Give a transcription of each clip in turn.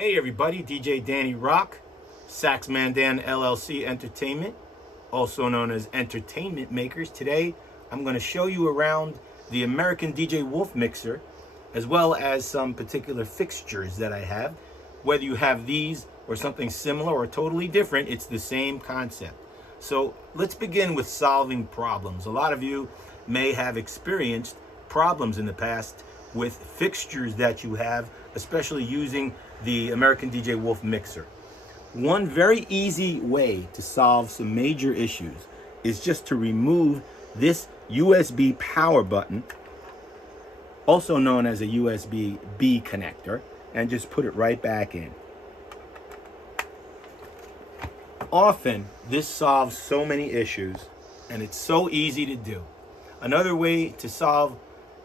Hey everybody, DJ Danny Rock, SaxMan Dan LLC Entertainment, also known as Entertainment Makers. Today, I'm going to show you around the American DJ Wolfmixer, as well as some particular fixtures that I have. Whether you have these or something similar or totally different, it's the same concept. So let's begin with solving problems. A lot of you may have experienced problems in the past with fixtures that you have, especially using the American DJ Wolfmixer. One very easy way to solve some major issues is just to remove this USB power button, also known as a USB-B connector, and just put it right back in. Often, this solves so many issues, and it's so easy to do. Another way to solve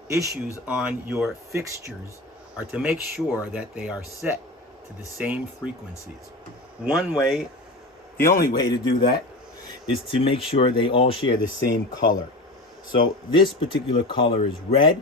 issues on your fixtures are to make sure that they are set to the same frequencies. One way, the only way to do that, is to make sure they all share the same color. So this particular color is red,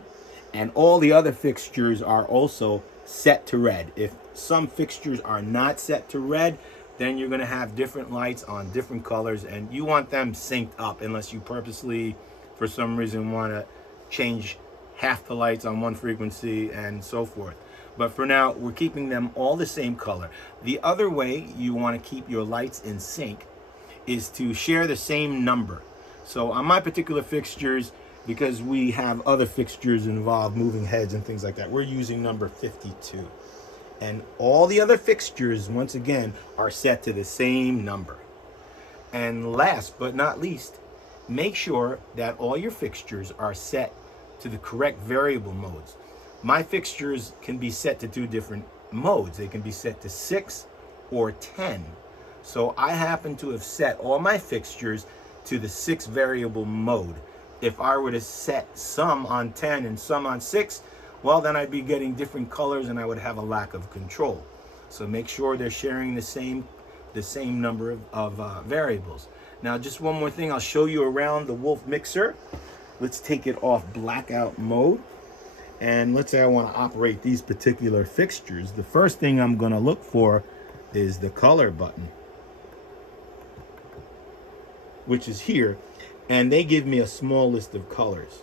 and all the other fixtures are also set to red. If some fixtures are not set to red, then you're going to have different lights on different colors, and you want them synced up unless you purposely, for some reason, want to change half the lights on one frequency and so forth. But for now, we're keeping them all the same color. The other way you want to keep your lights in sync is to share the same number. So on my particular fixtures, because we have other fixtures involved, moving heads and things like that, we're using number 52. And all the other fixtures, once again, are set to the same number. And last but not least, make sure that all your fixtures are set to the correct variable modes. My fixtures can be set to two different modes. They can be set to 6 or 10. So I happen to have set all my fixtures to the 6 variable mode. If I were to set some on 10 and some on 6, well, then I'd be getting different colors and I would have a lack of control. So make sure they're sharing the same number of variables. Now, just one more thing, I'll show you around the Wolfmixer. Let's take it off blackout mode. And let's say I want to operate these particular fixtures. The first thing I'm going to look for is the color button, which is here. And they give me a small list of colors.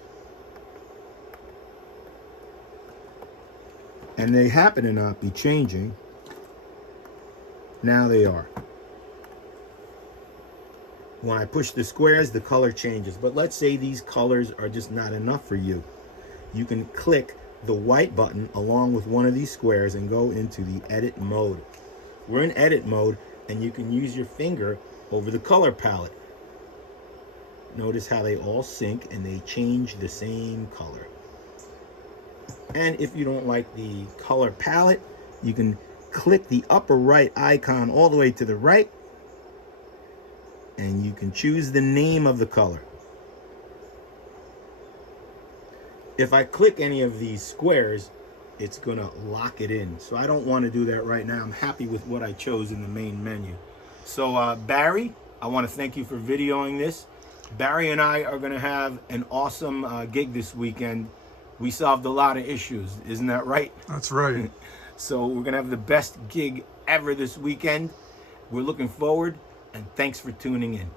And they happen to not be changing. Now they are. When I push the squares, the color changes. But let's say these colors are just not enough for you. You can click the white button along with one of these squares and go into the edit mode. We're in edit mode, and you can use your finger over the color palette. Notice how they all sync and they change the same color. And if you don't like the color palette, you can click the upper right icon all the way to the right, and you can choose the name of the color. If I click any of these squares, it's gonna lock it in. So I don't want to do that right now. I'm happy with what I chose in the main menu. So Barry, I want to thank you for videoing this. Barry and I are gonna have an awesome gig this weekend. We solved a lot of issues, isn't that right? That's right. So we're gonna have the best gig ever this weekend. We're looking forward, and thanks for tuning in.